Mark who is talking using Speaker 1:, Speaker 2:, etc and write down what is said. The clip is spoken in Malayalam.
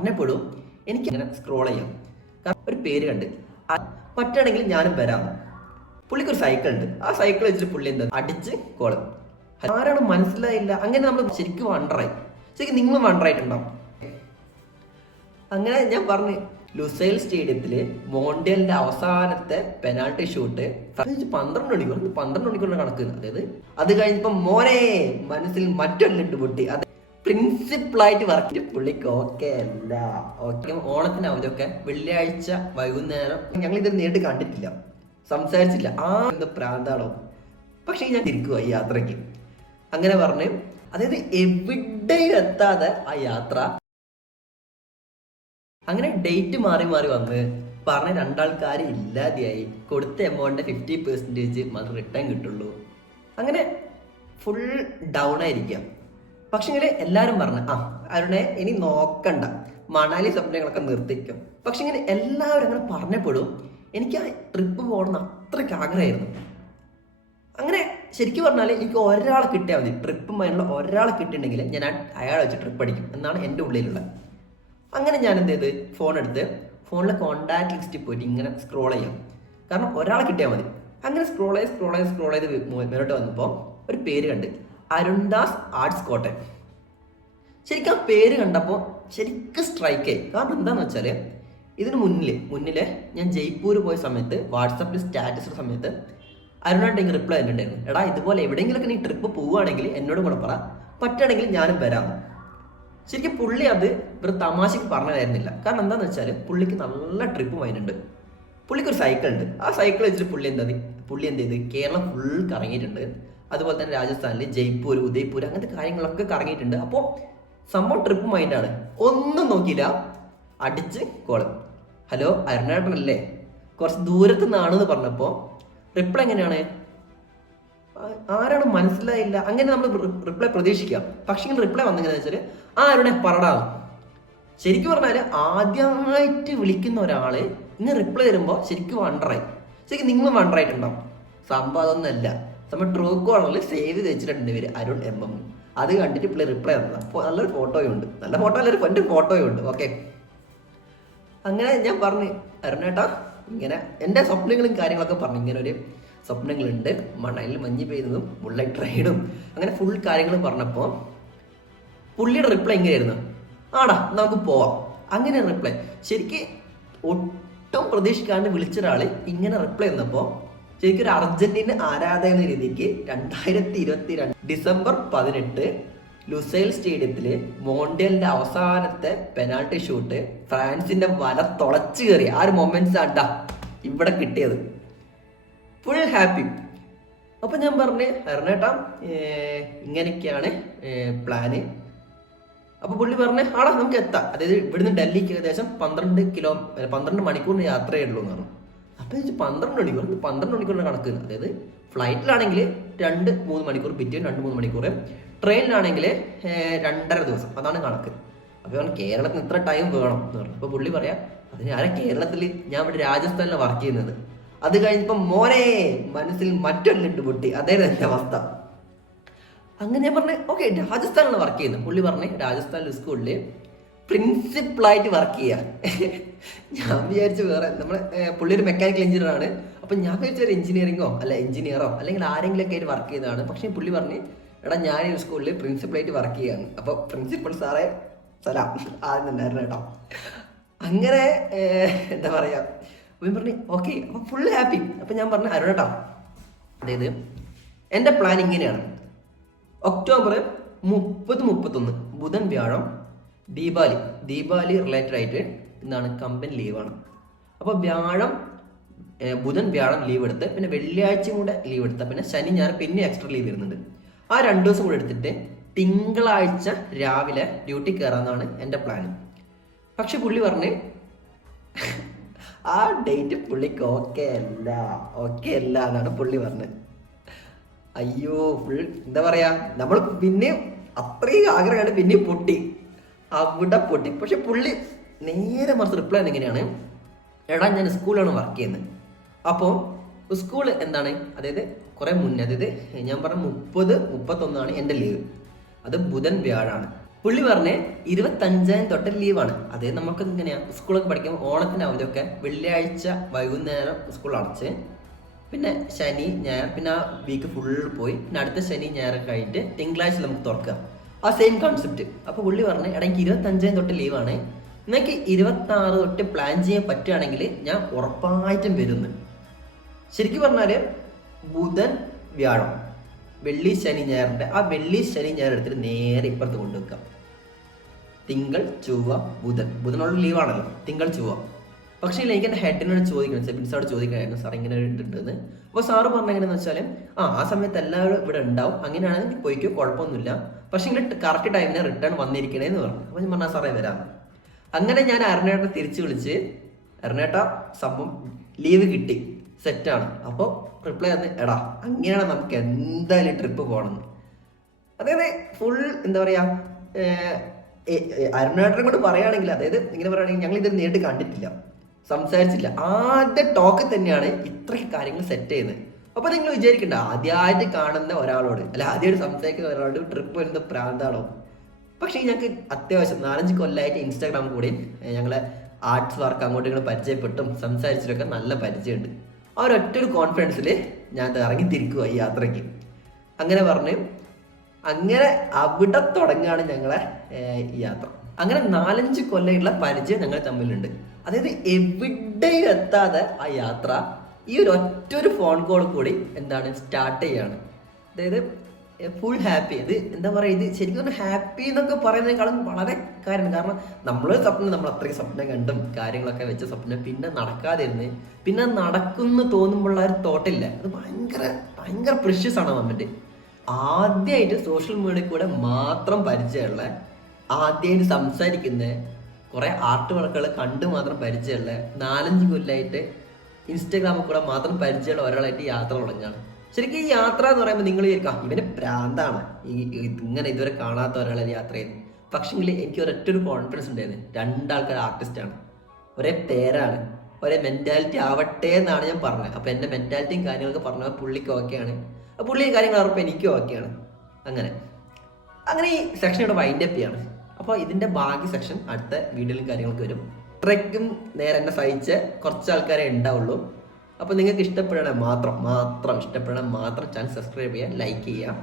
Speaker 1: പറഞ്ഞപ്പോഴും എനിക്ക് ഇങ്ങനെ സ്ക്രോൾ ചെയ്യാം. കാരണം ഒരു പേര് കണ്ട്. പറ്റുകയാണെങ്കിൽ ഞാനും വരാം. പുള്ളിക്ക് ഒരു സൈക്കിൾ ഉണ്ട്. ആ സൈക്കിൾ വെച്ചിട്ട് പുള്ളി എന്താ അടിച്ച് കോളും ആരാണ് മനസ്സിലായില്ല. അങ്ങനെ നമ്മൾ ശരിക്കും വണ്ടറായി ശരിക്കും നിങ്ങൾ വണ്ടറായിട്ടുണ്ടാവും അങ്ങനെ ഞാൻ പറഞ്ഞു ലുസൈൽ സ്റ്റേഡിയത്തിൽ മോണ്ടിയലിന്റെ അവസാനത്തെ പെനാൾട്ടി ഷൂട്ട് പന്ത്രണ്ട് മണിക്കൂർ പന്ത്രണ്ട് മണിക്കൂറിന്റെ കണക്ക് അതായത് അത് കഴിഞ്ഞപ്പോ മോനെ മനസ്സിൽ മറ്റൊരു ലിട്ട് പൊട്ടി. അത് പ്രിൻസിപ്പിളായിട്ട് വർക്ക് പുള്ളിക്ക് ഓക്കെ അല്ല ഓക്കെ ഓണത്തിന് അവധിയൊക്കെ വെള്ളിയാഴ്ച വൈകുന്നേരം ഞങ്ങൾ ഇത് നേരിട്ട് കണ്ടിട്ടില്ല. സംസാരിച്ചില്ല. ആ എന്ത് പ്രാന്താണോ? പക്ഷെ ഞാൻ തിരിക്കുക ഈ യാത്രയ്ക്ക്. അങ്ങനെ പറഞ്ഞ് അതായത് എവിടെയും എത്താതെ ആ യാത്ര. അങ്ങനെ ഡേറ്റ് മാറി മാറി വന്ന് പറഞ്ഞ രണ്ടാൾക്കാർ ഇല്ലാതെയായി. കൊടുത്ത എമൗണ്ട് ഫിഫ്റ്റി പെർസെന്റേജ് മാത്രം റിട്ടേൺ കിട്ടുള്ളൂ. അങ്ങനെ ഫുൾ ഡൗൺ ആയിരിക്കാം. പക്ഷെങ്കിൽ എല്ലാവരും പറഞ്ഞു ആ അരുണെ ഇനി നോക്കണ്ട. മണാലി സ്വപ്നങ്ങളൊക്കെ നിർത്തിക്കും. പക്ഷെ ഇങ്ങനെ എല്ലാവരും അങ്ങനെ പറഞ്ഞപ്പോഴും എനിക്ക് ആ ട്രിപ്പ് പോകണമെന്ന് അത്രയ്ക്ക് ആഗ്രഹമായിരുന്നു. അങ്ങനെ ശരിക്കും പറഞ്ഞാൽ എനിക്ക് ഒരാളെ കിട്ടിയാൽ മതി. ട്രിപ്പ് അതിനുള്ള ഒരാളെ കിട്ടിയിട്ടുണ്ടെങ്കിൽ ഞാൻ അയാളെ വെച്ച് ട്രിപ്പ് അടിക്കും. എന്നാണ് എന്റെ ഉള്ളിലുള്ളത്. അങ്ങനെ ഞാൻ എന്ത് ചെയ്ത്? ഫോൺ എടുത്ത് ഫോണിലെ കോണ്ടാക്ട് ലിസ്റ്റിൽ പോയിട്ട് ഇങ്ങനെ സ്ക്രോൾ ചെയ്യാം. കാരണം ഒരാളെ കിട്ടിയാൽ മതി. അങ്ങനെ സ്ക്രോൾ ചെയ്ത് സ്ക്രോൾ ചെയ്ത് സ്ക്രോൾ ചെയ്ത് മുന്നോട്ട് വന്നപ്പോൾ ഒരു പേര് കണ്ട്. അരുൺദാസ് ആർട്സ് കോട്ടയം. ശരിക്കും ആ പേര് കണ്ടപ്പോൾ ശരിക്കും സ്ട്രൈക്ക് ആയി. കാരണം എന്താണെന്ന് വെച്ചാൽ ഇതിന് മുന്നിൽ മുന്നിൽ ഞാൻ ജയ്പൂർ പോയ സമയത്ത് വാട്സപ്പിൽ സ്റ്റാറ്റസ് സമയത്ത് അരുണായിട്ട് റിപ്ലൈ ചെയ്തിട്ടുണ്ടായിരുന്നു. എടാ ഇതുപോലെ എവിടെയെങ്കിലുമൊക്കെ നീ ട്രിപ്പ് പോവുകയാണെങ്കിൽ എന്നോട് കൂടെ പറ. പറ്റുകയാണെങ്കിൽ ഞാനും വരാം. ശരിക്കും പുള്ളി അത് ഒരു തമാശക്ക് പറഞ്ഞതായിരുന്നില്ല. കാരണം എന്താണെന്ന് വെച്ചാൽ പുള്ളിക്ക് നല്ല ട്രിപ്പ് മൈനുണ്ട് പുള്ളിക്ക് ഒരു സൈക്കിൾ ഉണ്ട്. ആ സൈക്കിൾ വെച്ചിട്ട് പുള്ളി എന്താ പുള്ളി എന്ത് ചെയ്ത്? കേരളം ഫുൾ കറങ്ങിയിട്ടുണ്ട്. അതുപോലെ തന്നെ രാജസ്ഥാനിൽ ജയ്പൂർ ഉദയ്പൂർ അങ്ങനത്തെ കാര്യങ്ങളൊക്കെ കറങ്ങിയിട്ടുണ്ട്. അപ്പോൾ സംഭവം ട്രിപ്പ് മൈൻഡാണ് ഒന്നും നോക്കിയില്ല. അടിച്ച് കോൾ. ഹലോ അരുണേട്ടനല്ലേ കുറച്ച് ദൂരത്ത് നിന്നാണെന്ന് പറഞ്ഞപ്പോൾ റിപ്ലൈ എങ്ങനെയാണ്? ആരാണ് മനസ്സിലായില്ല. അങ്ങനെ നമ്മൾ റിപ്ലൈ പ്രതീക്ഷിക്കാം. പക്ഷേ റിപ്ലൈ വന്നെങ്ങനെയാണെന്ന് വെച്ചാൽ ആ ആരുടെ പറടാവും ശരിക്കും പറഞ്ഞാൽ ആദ്യമായിട്ട് വിളിക്കുന്ന ഒരാൾ ഇങ്ങനെ റിപ്ലൈ തരുമ്പോൾ ശരിക്കും വണ്ടറായി ശരിക്കും നിങ്ങൾ വണ്ടറായിട്ടുണ്ടാവും സംഭവം അതൊന്നല്ല നമ്മൾ ട്രൂ കോളറിൽ സേവ് ചെയ്ത് വെച്ചിട്ടുണ്ട് ഇവർ അരുൺ എം എം അത് കണ്ടിട്ട് പിള്ളേർ റിപ്ലൈ തന്നതാണ് അപ്പോൾ നല്ലൊരു ഫോട്ടോയും ഉണ്ട്. നല്ല ഫോട്ടോ അല്ല ഒരു എന്റെ ഫോട്ടോയും ഉണ്ട്. ഓക്കെ അങ്ങനെ ഞാൻ പറഞ്ഞു അരുണേട്ടാ ഇങ്ങനെ എന്റെ സ്വപ്നങ്ങളും കാര്യങ്ങളൊക്കെ പറഞ്ഞു. ഇങ്ങനെ ഒരു സ്വപ്നങ്ങളുണ്ട്. മണലിൽ മഞ്ഞ് പെയ്യുന്നതും ബുള്ളറ്റ് റൈഡും അങ്ങനെ ഫുൾ കാര്യങ്ങൾ പറഞ്ഞപ്പോൾ പുള്ളിയുടെ റിപ്ലൈ എങ്ങനെയായിരുന്നു ആടാ നമുക്ക് പോവാം. അങ്ങനെ റിപ്ലൈ ശരിക്ക് ഒട്ടും പ്രതീക്ഷിക്കാണ്ട് വിളിച്ച ഒരാൾ ഇങ്ങനെ റിപ്ലൈ തന്നപ്പോൾ ശരിക്കും ഒരു അർജന്റീന എന്ന രീതിക്ക് രണ്ടായിരത്തി ഇരുപത്തി രണ്ട് ഡിസംബർ പതിനെട്ട് ലുസൈൽ സ്റ്റേഡിയത്തിൽ മോണ്ടിയലിന്റെ അവസാനത്തെ പെനാൾട്ടി ഷൂട്ട് ഫ്രാൻസിന്റെ വല തുളച്ചു കയറി. ആ ഒരു മൊമെന്റ്സ് ആട്ടാ ഇവിടെ കിട്ടിയത്. ഫുൾ ഹാപ്പി അപ്പൊ ഞാൻ പറഞ്ഞു ഏർ ഇങ്ങനെയൊക്കെയാണ് പ്ലാന് അപ്പൊ പുള്ളി പറഞ്ഞ ആടാ നമുക്ക് എത്താം. അതായത് ഇവിടുന്ന് ഡൽഹിക്ക് ഏകദേശം പന്ത്രണ്ട് കിലോ പന്ത്രണ്ട് മണിക്കൂറിന് യാത്രയേ ഉള്ളൂ എന്ന് പറഞ്ഞു. അപ്പൊ ചോദിച്ചു പന്ത്രണ്ട് മണിക്കൂർ ഇത് പന്ത്രണ്ട് മണിക്കൂറിന്റെ കണക്ക്. അതായത് ഫ്ലൈറ്റിലാണെങ്കിൽ രണ്ട് മൂന്ന് മണിക്കൂർ പിറ്റേന്ന് രണ്ട് മൂന്ന് മണിക്കൂർ. ട്രെയിനിലാണെങ്കിൽ രണ്ടര ദിവസം. അതാണ് കണക്ക്. അപ്പോൾ കേരളത്തിന് ഇത്ര ടൈം വേണം എന്ന് പറഞ്ഞു. അപ്പൊ പുള്ളി പറയാ അതിന് ആരാ കേരളത്തിൽ ഞാൻ ഇവിടെ രാജസ്ഥാനിലാണ് വർക്ക് ചെയ്യുന്നത്? അത് കഴിഞ്ഞപ്പോൾ മോനെ മനസ്സിൽ മറ്റൊന്നിട്ട് പൊട്ടി. അതേ തന്നെ അവസ്ഥ. അങ്ങനെ ഞാൻ പറഞ്ഞു ഓക്കെ രാജസ്ഥാനിലാണ് വർക്ക് ചെയ്യുന്നത്. പുള്ളി പറഞ്ഞു രാജസ്ഥാനിലെ സ്കൂളിൽ പ്രിൻസിപ്പളായിട്ട് വർക്ക് ചെയ്യുക ഞാൻ വിചാരിച്ചു വേറെ നമ്മൾ പുള്ളി ഒരു മെക്കാനിക്കൽ എഞ്ചിനീയർ ആണ്. അപ്പം ഞാൻ വിചാരിച്ച ഒരു എഞ്ചിനീയറിങ്ങോ അല്ല എഞ്ചിനീയറോ അല്ലെങ്കിൽ ആരെങ്കിലുമൊക്കെ ആയിട്ട് വർക്ക് ചെയ്യുന്നതാണ്. പക്ഷേ പുള്ളി പറഞ്ഞ് എടാ ഞാൻ ഈ സ്കൂളിൽ പ്രിൻസിപ്പളായിട്ട് വർക്ക് ചെയ്യാണ് അപ്പോൾ പ്രിൻസിപ്പൾ സാറേ സലാം ആദ്യം തന്നെയായിരുന്നു കേട്ടോ. അങ്ങനെ എന്താ പറയുക അപ്പം പറഞ്ഞു ഓക്കെ അപ്പോൾ ഫുൾ ഹാപ്പി അപ്പം ഞാൻ പറഞ്ഞു അരുണേട്ടാ അതായത് എന്റെ പ്ലാൻ ഇങ്ങനെയാണ്. ഒക്ടോബർ മുപ്പത് മുപ്പത്തൊന്ന് ബുധൻ വ്യാഴം ദീപാവലി. ദീപാവലി റിലേറ്റഡ് ആയിട്ട് എന്താണ് കമ്പനി ലീവാണ് അപ്പോൾ വ്യാഴം ബുധൻ വ്യാഴം ലീവ് എടുത്ത് പിന്നെ വെള്ളിയാഴ്ചയും കൂടെ ലീവ് എടുത്ത പിന്നെ ശനി ഞാൻ പിന്നെ എക്സ്ട്രാ ലീവ് വരുന്നുണ്ട്. ആ രണ്ട് ദിവസം കൂടെ എടുത്തിട്ട് തിങ്കളാഴ്ച രാവിലെ ഡ്യൂട്ടി കയറാമെന്നാണ് എന്റെ പ്ലാൻ പക്ഷെ പുള്ളി പറഞ്ഞ് ആ ഡേറ്റ് പുള്ളിക്ക് ഓക്കെ അല്ല ഓക്കെ അല്ല എന്നാണ് പുള്ളി പറഞ്ഞത് അയ്യോ ഫുൾ എന്താ പറയാ നമ്മൾ പിന്നെ അത്രയും ആഗ്രഹമാണ് പിന്നെ പൊട്ടി. അവിടെ പൊട്ടി. പക്ഷെ പുള്ളി നേരെ മറിച്ച് റിപ്ലൈ എങ്ങനെയാണ് എടാ ഞാൻ സ്കൂളിലാണ് വർക്ക് ചെയ്യുന്നത് അപ്പോൾ സ്കൂൾ എന്താണ്? അതായത് കുറെ മുന്നേ അതായത് ഞാൻ പറഞ്ഞ മുപ്പത് മുപ്പത്തൊന്നാണ് എന്റെ ലീവ് അത് ബുധൻ വ്യാഴാണ്. പുള്ളി പറഞ്ഞ് ഇരുപത്തഞ്ചാം തൊട്ട് ലീവാണ് അതായത് നമുക്ക് ഇങ്ങനെയാ സ്കൂളൊക്കെ പഠിക്കുമ്പോൾ ഓണത്തിന് അവധിയൊക്കെ വെള്ളിയാഴ്ച വൈകുന്നേരം സ്കൂൾ അടച്ച് പിന്നെ ശനി ഞായർ പിന്നെ ആ വീക്ക് ഫുൾ പോയി. പിന്നെ അടുത്ത ശനി ഞായർ ആയിട്ട് തിങ്കളാഴ്ച നമുക്ക് തുറക്കാം. ആ സെയിം കോൺസെപ്റ്റ് അപ്പോൾ പുള്ളി പറഞ്ഞു എടാ എനിക്ക് ഇരുപത്തഞ്ചാം തൊട്ട് ലീവാണ് നിങ്ങൾക്ക് ഇരുപത്തി ആറ് തൊട്ട് പ്ലാൻ ചെയ്യാൻ പറ്റുകയാണെങ്കിൽ ഞാൻ ഉറപ്പായിട്ടും വരുന്നു. ശരിക്കും പറഞ്ഞാൽ ബുധൻ വ്യാഴം വെള്ളി ശനി ഞായറിന്റെ ആ വെള്ളി ശനി ഞായർ എടുത്തിട്ട് നേരെ ഇപ്പുറത്ത് കൊണ്ടുവെക്കാം തിങ്കൾ ചൊവ്വ ബുധൻ. ബുധനുള്ള ലീവാണല്ലോ തിങ്കൾ ചൊവ്വ. പക്ഷേ എനിക്ക് എന്റെ ഹെഡിനോട് ചോദിക്കണം. സെബിൻസോട് ചോദിക്കണമായിരുന്നു സാർ ഇങ്ങനെ ഉണ്ടെന്ന്. അപ്പോൾ സാറ് പറഞ്ഞ എങ്ങനെയാണെന്ന് വെച്ചാൽ ആ ആ സമയത്ത് എല്ലാവരും ഇവിടെ ഉണ്ടാവും. അങ്ങനെയാണെങ്കിൽ പോയിക്കോ. കുഴപ്പമൊന്നുമില്ല. പക്ഷേ ഇങ്ങനെ കറക്റ്റ് ടൈമിന് റിട്ടേൺ വന്നിരിക്കണേന്ന് പറഞ്ഞു. അപ്പോൾ ഞാൻ പറഞ്ഞാൽ സാറേ വരാം. അങ്ങനെ ഞാൻ അരുണേട്ടനെ തിരിച്ചു വിളിച്ച് അരുണേട്ട സംഭവം ലീവ് കിട്ടി. സെറ്റാണ് അപ്പോൾ റിപ്ലൈ വന്ന് എടാ അങ്ങനെയാണ് നമുക്ക് എന്തായാലും ട്രിപ്പ് പോകണം അതായത് ഫുൾ എന്താ പറയാ അരുണേട്ടനെ കൊണ്ട് പറയുകയാണെങ്കിൽ അതായത് ഇങ്ങനെ പറയുകയാണെങ്കിൽ ഞങ്ങൾ ഇത് നേരിട്ട് കണ്ടിട്ടില്ല സംസാരിച്ചില്ല. ആദ്യ ടോക്ക് തന്നെയാണ് ഇത്രയും കാര്യങ്ങൾ സെറ്റ് ചെയ്യുന്നത്. അപ്പൊ നിങ്ങൾ വിചാരിക്കണ്ട ആദ്യമായിട്ട് കാണുന്ന ഒരാളോട് അല്ല ആദ്യമായിട്ട് സംസാരിക്കുന്ന ഒരാളോട് ട്രിപ്പ് വരുന്ന പ്രാന്താണോ? പക്ഷേ ഞങ്ങൾക്ക് അത്യാവശ്യം നാലഞ്ച് കൊല്ലമായിട്ട് ഇൻസ്റ്റാഗ്രാം കൂടി ഞങ്ങളെ ആർട്സ് വർക്ക് അങ്ങോട്ട് ഇങ്ങനെ പരിചയപ്പെട്ടും സംസാരിച്ചിട്ടൊക്കെ നല്ല പരിചയമുണ്ട്. ആ ഒരൊറ്റൊരു കോൺഫിഡൻസിൽ ഞാൻ ഇറങ്ങി തിരിക്കുക ഈ യാത്രയ്ക്ക്. അങ്ങനെ പറഞ്ഞ് അങ്ങനെ അവിടെ തുടങ്ങുകയാണ് ഞങ്ങളെ ഈ യാത്ര. അങ്ങനെ നാലഞ്ച് കൊല്ലമുള്ള പരിചയം ഞങ്ങൾ തമ്മിലുണ്ട്. അതായത് എവിടെയും എത്താതെ ആ യാത്ര ഈ ഒരു ഒറ്റ ഒരു ഫോൺ കോൾ കൂടി എന്താണ് സ്റ്റാർട്ട് ചെയ്യാണ്. അതായത് ഫുൾ ഹാപ്പി ഇത് എന്താ പറയുക ഇത് ശരിക്കും പറഞ്ഞാൽ ഹാപ്പി എന്നൊക്കെ പറയുന്നതിനേക്കാളും വളരെ കാര്യമാണ്. കാരണം നമ്മൾ സ്വപ്നം നമ്മൾ അത്രയും സ്വപ്നം കണ്ടും കാര്യങ്ങളൊക്കെ വെച്ച സ്വപ്നം പിന്നെ നടക്കാതിരുന്ന് പിന്നെ നടക്കുന്നു തോന്നുമ്പോഴുള്ള ഒരു തോട്ടില്ല അത് ഭയങ്കര ഭയങ്കര പ്രഷ്യസ് ആണ് മൊമെന്റ് ആദ്യമായിട്ട് സോഷ്യൽ മീഡിയ കൂടെ മാത്രം പരിചയമുള്ള ആദ്യമായിട്ട് സംസാരിക്കുന്ന കുറേ ആർട്ട് വർക്കുകൾ കണ്ട് മാത്രം പരിചയമുള്ള നാലഞ്ച് കൊല്ലമായിട്ട് ഇൻസ്റ്റാഗ്രാമിൽ കൂടെ മാത്രം പരിചയമുള്ള ഒരാളായിട്ട് യാത്ര തുടങ്ങുകയാണ്. ശരിക്കും ഈ യാത്ര എന്ന് പറയുമ്പോൾ നിങ്ങൾ കേൾക്കാം ഇവന് പ്രാന്താണ്. ഈ ഇങ്ങനെ ഇതുവരെ കാണാത്ത ഒരാളെ യാത്ര ചെയ്യുന്നത് പക്ഷേങ്കിൽ എനിക്ക് ഒരൊറ്റ ഒരു കോൺഫിഡൻസ് ഉണ്ടായിരുന്നു. രണ്ടാൾക്കാർ ആർട്ടിസ്റ്റാണ് ഒരേ പേരാണ്. ഒരേ മെന്റാലിറ്റി ആവട്ടെ എന്നാണ് ഞാൻ പറഞ്ഞത്. അപ്പൊ എന്റെ മെന്റാലിറ്റിയും കാര്യങ്ങളൊക്കെ പറഞ്ഞാൽ പുള്ളിക്ക് ഓക്കെയാണ് ആ പുള്ളിയും കാര്യങ്ങൾ അറിയപ്പോൾ എനിക്കും ഓക്കെയാണ് അങ്ങനെ. അങ്ങനെ ഈ സെക്ഷൻ ഇവിടെ വൈൻഡപ്പ് ചെയ്യാണ്. അപ്പോൾ ഇതിന്റെ ബാക്കി സെക്ഷൻ അടുത്ത വീഡിയോയിലും കാര്യങ്ങളൊക്കെ വരും. ട്രെക്കും നേരെ എന്നെ സഹിച്ച കുറച്ച് ആൾക്കാരെ ഉണ്ടാവുള്ളൂ. അപ്പോൾ നിങ്ങൾക്ക് ഇഷ്ടപ്പെടണേ മാത്രം മാത്രം ഇഷ്ടപ്പെടണേ മാത്രം ചാനൽ സബ്സ്ക്രൈബ് ചെയ്യുക ലൈക്ക് ചെയ്യുക